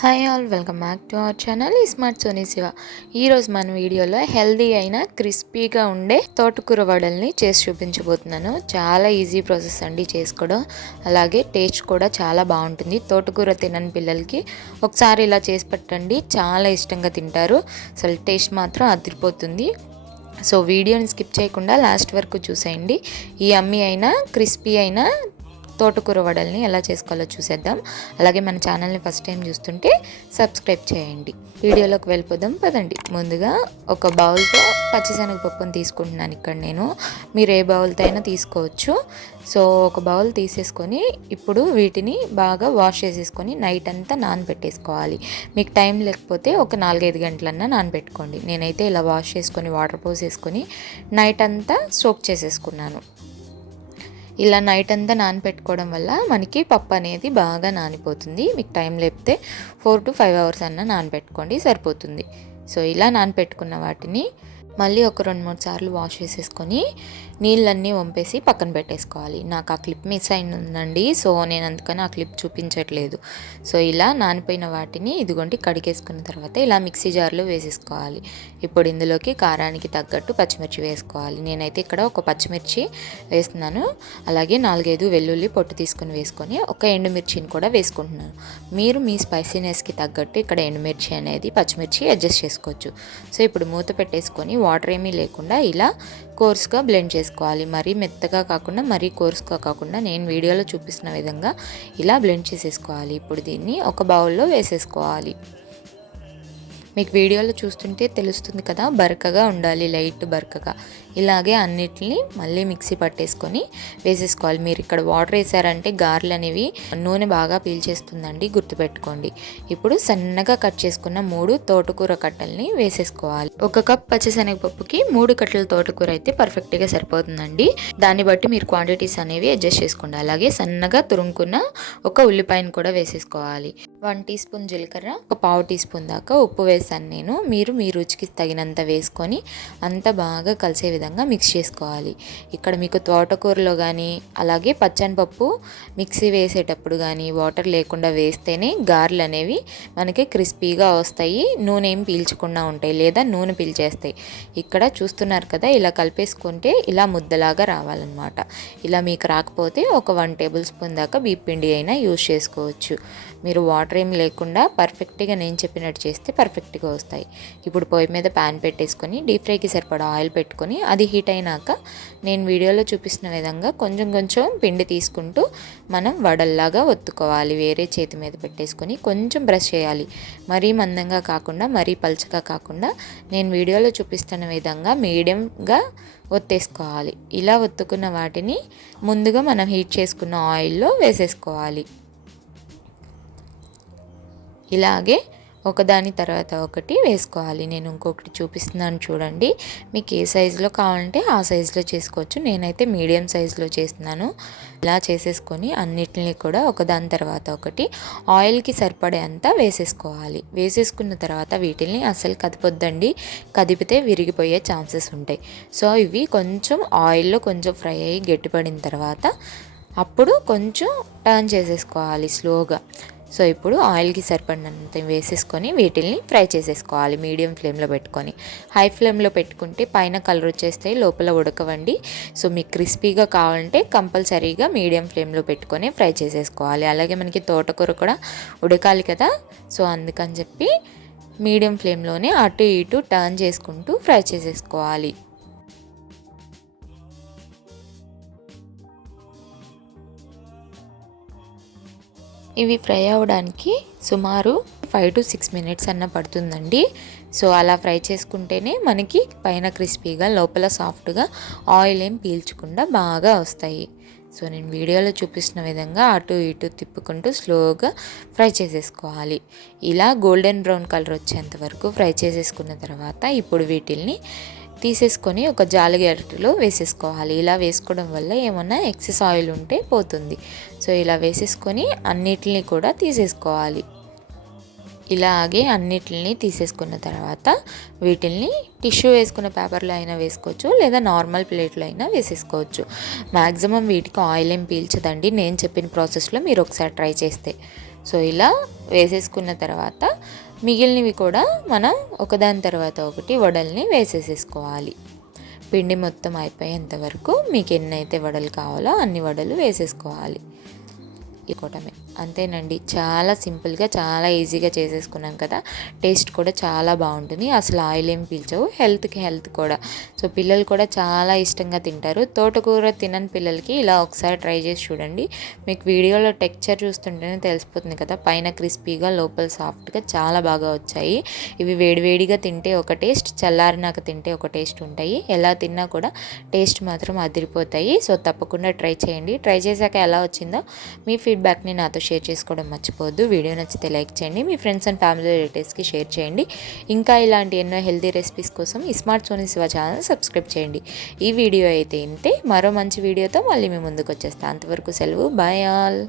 Hi all, welcome back to our channel smart Soni Shiva. ఈరోజు మన వీడియోలో హెల్దీ అయిన క్రిస్పీగా ఉండే తోటకూర వడల్ని చేసి చూపించబోతున్నాను. చాలా ఈజీ ప్రాసెస్ అండి చేసుకోవడం, అలాగే టేస్ట్ కూడా చాలా బాగుంటుంది. తోటకూర తినని పిల్లలకి ఒకసారి ఇలా చేసి పెట్టండి, చాలా ఇష్టంగా తింటారు. అసలు టేస్ట్ మాత్రం అదిరిపోతుంది. సో వీడియోని స్కిప్ చేయకుండా లాస్ట్ వరకు చూసేయండి. ఈ అమ్మి అయినా క్రిస్పీ అయినా తోటకూర వడల్ని ఎలా చేసుకోవాలో చూసేద్దాం. అలాగే మన ఛానల్ని ఫస్ట్ టైం చూస్తుంటే సబ్స్క్రైబ్ చేయండి. వీడియోలోకి వెళ్ళిపోదాం పదండి. ముందుగా ఒక బౌల్తో పచ్చిశనగపప్పును తీసుకుంటున్నాను ఇక్కడ నేను. మీరు ఏ బౌల్తో అయినా తీసుకోవచ్చు. సో ఒక బౌల్ తీసేసుకొని ఇప్పుడు వీటిని బాగా వాష్ చేసేసుకొని నైట్ అంతా నానబెట్టేసుకోవాలి. మీకు టైం లేకపోతే ఒక 4-5 గంటలన్నా నానబెట్టుకోండి. నేనైతే ఇలా వాష్ చేసుకొని వాటర్ పోసేసుకొని నైట్ అంతా సోక్ చేసేసుకున్నాను. ఇలా నైట్ అంతా నానపెట్టుకోవడం వల్ల మనకి పప్పు అనేది బాగా నానిపోతుంది. మీకు టైం లేకపోతే 4 to 5 hours అన్న నానపెట్టుకోండి, సరిపోతుంది. సో ఇలా నానపెట్టుకున్న వాటిని మళ్ళీ ఒక 2-3 సార్లు వాష్ చేసేసుకొని నీళ్ళన్నీ వంపేసి పక్కన పెట్టేసుకోవాలి. నాకు ఆ క్లిప్ మిస్ అయిందండి, సో నేను అందుకని ఆ క్లిప్ చూపించట్లేదు. సో ఇలా నానిపోయిన వాటిని ఇదిగోండి కడిగేసుకున్న తర్వాత ఇలా మిక్సీ జార్లో వేసేసుకోవాలి. ఇప్పుడు ఇందులోకి కారానికి తగ్గట్టు పచ్చిమిర్చి వేసుకోవాలి. నేనైతే ఇక్కడ ఒక పచ్చిమిర్చి వేస్తున్నాను, అలాగే 4-5 వెల్లుల్లి పొట్టు తీసుకుని వేసుకొని ఒక ఎండుమిర్చిని కూడా వేసుకుంటున్నాను. మీరు మీ స్పైసీనెస్కి తగ్గట్టు ఇక్కడ ఎండుమిర్చి అనేది పచ్చిమిర్చి అడ్జస్ట్ చేసుకోవచ్చు. సో ఇప్పుడు మూత పెట్టేసుకొని వాటర్ ఏమీ లేకుండా ఇలా కోర్స్గా బ్లెండ్ చేసుకోవాలి. మరీ మెత్తగా కాకుండా మరీ కోర్స్గా కాకుండా నేను వీడియోలో చూపిస్తున్న విధంగా ఇలా బ్లెండ్ చేసేసుకోవాలి. ఇప్పుడు దీన్ని ఒక బౌల్లో వేసేసుకోవాలి. మీకు వీడియోలో చూస్తుంటే తెలుస్తుంది కదా, బరకగా ఉండాలి, లైట్ బరకగా. ఇలాగే అన్నిటిని మళ్ళీ మిక్సీ పట్టేసుకొని వేసేసుకోవాలి. మీరు ఇక్కడ వాటర్ వేసారంటే గారెలు అనేవి నూనె బాగా పీల్చేస్తుందండి, గుర్తుపెట్టుకోండి. ఇప్పుడు సన్నగా కట్ చేసుకున్న 3 తోటకూర కట్టల్ని వేసేసుకోవాలి. 1 కప్ పచ్చిశనగపప్పుకి 3 కట్టల తోటకూర అయితే పర్ఫెక్ట్గా సరిపోతుందండి. దాన్ని బట్టి మీరు క్వాంటిటీస్ అనేవి అడ్జస్ట్ చేసుకోండి. అలాగే సన్నగా తురుముకున్న ఒక ఉల్లిపాయను కూడా వేసేసుకోవాలి. 1 టీ స్పూన్ జీలకర్ర, ఒక 1/2 టీ స్పూన్ దాకా ఉప్పు వేసాను నేను. మీరు మీ రుచికి తగినంత వేసుకొని అంతా బాగా కలిసే విధంగా మిక్స్ చేసుకోవాలి. ఇక్కడ మీకు తోటకూరలో కానీ అలాగే పచ్చనిపప్పు మిక్సీ వేసేటప్పుడు కానీ వాటర్ లేకుండా వేస్తేనే గారెలు అనేవి మనకి క్రిస్పీగా వస్తాయి, నూనె ఏం పీల్చకుండా ఉంటాయి, లేదా నూనె పీల్చేస్తాయి. ఇక్కడ చూస్తున్నారు కదా, ఇలా కలిపేసుకుంటే ఇలా ముద్దలాగా రావాలన్నమాట. ఇలా మీకు రాకపోతే ఒక 1 టేబుల్ స్పూన్ దాకా బియ్యం పిండి అయినా యూజ్ చేసుకోవచ్చు. మీరు వాటర్ ఏమి లేకుండా పర్ఫెక్ట్గా నేను చెప్పినట్టు చేస్తే పర్ఫెక్ట్గా వస్తాయి. ఇప్పుడు పొయ్యి మీద ప్యాన్ పెట్టేసుకొని డీప్ ఫ్రైకి సరిపడా ఆయిల్ పెట్టుకొని అది హీట్ అయినాక నేను వీడియోలో చూపిస్తున్న విధంగా కొంచెం కొంచెం పిండి తీసుకుంటూ మనం వడల్లాగా ఒత్తుకోవాలి. వేరే చేతి మీద పెట్టేసుకొని కొంచెం బ్రష్ చేయాలి. మరీ మందంగా కాకుండా మరీ పల్చగా కాకుండా నేను వీడియోలో చూపిస్తున్న విధంగా మీడియంగా ఒత్తేసుకోవాలి. ఇలా ఒత్తుకున్న వాటిని ముందుగా మనం హీట్ చేసుకున్న ఆయిల్లో వేసేసుకోవాలి. ఇలాగే ఒకదాని తర్వాత ఒకటి వేసుకోవాలి. నేను ఇంకొకటి చూపిస్తున్నాను చూడండి. మీకు ఏ సైజులో కావాలంటే ఆ సైజులో చేసుకోవచ్చు. నేనైతే మీడియం సైజులో చేస్తున్నాను. ఇలా చేసేసుకొని అన్నిటిని కూడా ఒకదాని తర్వాత ఒకటి ఆయిల్కి సరిపడేంత వేసేసుకోవాలి. వేసేసుకున్న తర్వాత వీటిని అసలు కదిపొద్దండి, కదిపితే విరిగిపోయే ఛాన్సెస్ ఉంటాయి. సో ఇవి కొంచెం ఆయిల్లో కొంచెం ఫ్రై అయ్యి గట్టిపడిన తర్వాత అప్పుడు కొంచెం టర్న్ చేసేసుకోవాలి స్లోగా. సో ఇప్పుడు ఆయిల్కి సరిపడినంత వేసేసుకొని వీటిల్ని ఫ్రై చేసేసుకోవాలి మీడియం ఫ్లేమ్లో పెట్టుకొని. హై ఫ్లేమ్లో పెట్టుకుంటే పైన కలర్ వచ్చేస్తాయి, లోపల ఉడకవండి. సో మీకు క్రిస్పీగా కావాలంటే కంపల్సరీగా మీడియం ఫ్లేమ్లో పెట్టుకొని ఫ్రై చేసేసుకోవాలి. అలాగే మనకి తోటకూర కూడా ఉడకాలి కదా, సో అందుకని చెప్పి మీడియం ఫ్లేమ్లోనే అటు ఇటు టర్న్ చేసుకుంటూ ఫ్రై చేసేసుకోవాలి. ఇవి ఫ్రై అవ్వడానికి సుమారు 5 to 6 minutes అన్న పడుతుందండి. సో అలా ఫ్రై చేసుకుంటేనే మనకి పైన క్రిస్పీగా లోపల సాఫ్ట్గా ఆయిల్ ఏం పీల్చకుండా బాగా వస్తాయి. సో నేను వీడియోలో చూపిస్తున్న విధంగా అటు ఇటు తిప్పుకుంటూ స్లోగా ఫ్రై చేసేసుకోవాలి. ఇలా గోల్డెన్ బ్రౌన్ కలర్ వచ్చేంత వరకు ఫ్రై చేసేసుకున్న తర్వాత ఇప్పుడు వీటిల్ని తీసేసుకొని ఒక జాలిగరిటెలో వేసేసుకోవాలి. ఇలా వేసుకోవడం వల్ల ఏమన్నా ఎక్సెస్ ఆయిల్ ఉంటే పోతుంది. సో ఇలా వేసేసుకొని అన్నిటిని కూడా తీసేసుకోవాలి. ఇలాగే అన్నిటిని తీసేసుకున్న తర్వాత వీటిల్ని టిష్యూ వేసుకున్న పేపర్లో అయినా వేసుకోవచ్చు, లేదా నార్మల్ ప్లేట్లో అయినా వేసేసుకోవచ్చు. మ్యాక్సిమం వీటికి ఆయిల్ ఏం పీల్చదండి, నేను చెప్పిన ప్రాసెస్లో మీరు ఒకసారి ట్రై చేస్తే. సో ఇలా వేసేసుకున్న తర్వాత మిగిలినవి కూడా మనం ఒకదాని తర్వాత ఒకటి వడల్ని వేసేసేసుకోవాలి. పిండి మొత్తం అయిపోయేంత వరకు మీకు ఎన్నైతే వడలు కావాలో అన్ని వడలు వేసేసుకోవాలి. ఇకోవటమే అంతేనండి. చాలా సింపుల్గా చాలా ఈజీగా చేసేసుకున్నాం కదా. టేస్ట్ కూడా చాలా బాగుంటుంది. అసలు ఆయిల్ ఏం పీల్చవు, హెల్త్కి హెల్త్ కూడా. సో పిల్లలు కూడా చాలా ఇష్టంగా తింటారు. తోటకూర తినని పిల్లలకి ఇలా ఒకసారి ట్రై చేసి చూడండి. మీకు వీడియోలో టెక్స్చర్ చూస్తుంటేనే తెలిసిపోతుంది కదా, పైన క్రిస్పీగా లోపల సాఫ్ట్గా చాలా బాగా వచ్చాయి. ఇవి వేడివేడిగా తింటే ఒక టేస్ట్, చల్లారినాక తింటే ఒక టేస్ట్ ఉంటాయి. ఎలా తిన్నా కూడా టేస్ట్ మాత్రం అదిరిపోతాయి. సో తప్పకుండా ట్రై చేయండి. ట్రై చేశాక ఎలా వచ్చిందో మీ ఫీడ్బ్యాక్ని నాతో షేర్ చేసుకోవడం మర్చిపోవద్దు. వీడియో నచ్చితే లైక్ చేయండి, మీ ఫ్రెండ్స్ అండ్ ఫ్యామిలీ రిలేటివ్స్కి షేర్ చేయండి. ఇంకా ఇలాంటి ఎన్నో హెల్తీ రెసిపీస్ కోసం ఈ smart Soni Shiva channel subscribe చేయండి. ఈ వీడియో అయితే ఇంతే. మరో మంచి వీడియోతో మళ్ళీ మీ ముందుకు వచ్చేస్తాను. అంతవరకు సెలవు. Bye all.